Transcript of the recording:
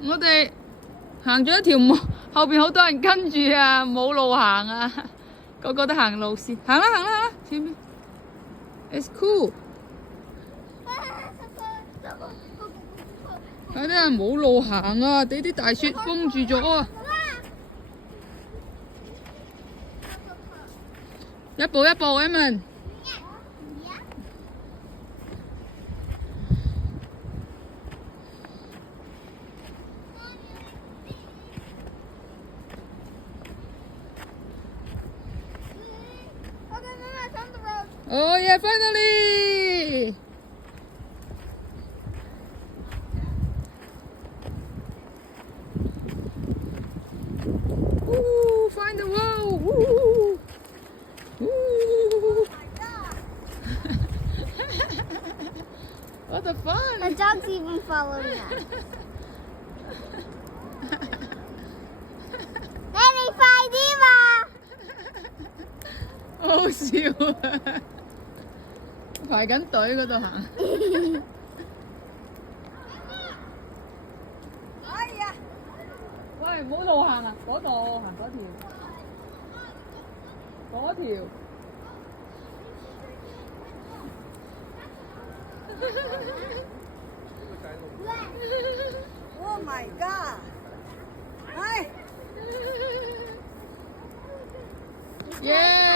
我哋行咗一條冇，後邊好多人跟住啊，冇路行啊，個個都行路線，行啦行啦行啦，前面。It's cool。有啲人冇路行啊，俾啲大雪封住咗啊！一步一步 ，Eman。Oh yeah, finally! Ooh, find the wall! Ooh, ooh. What a fun! The dog's even following us. Daddy, 快啲嘛！好笑啊！排緊隊嗰度行。哎呀！喂，冇路行啊！嗰度行嗰條，嗰條。Oh my god！哎！耶！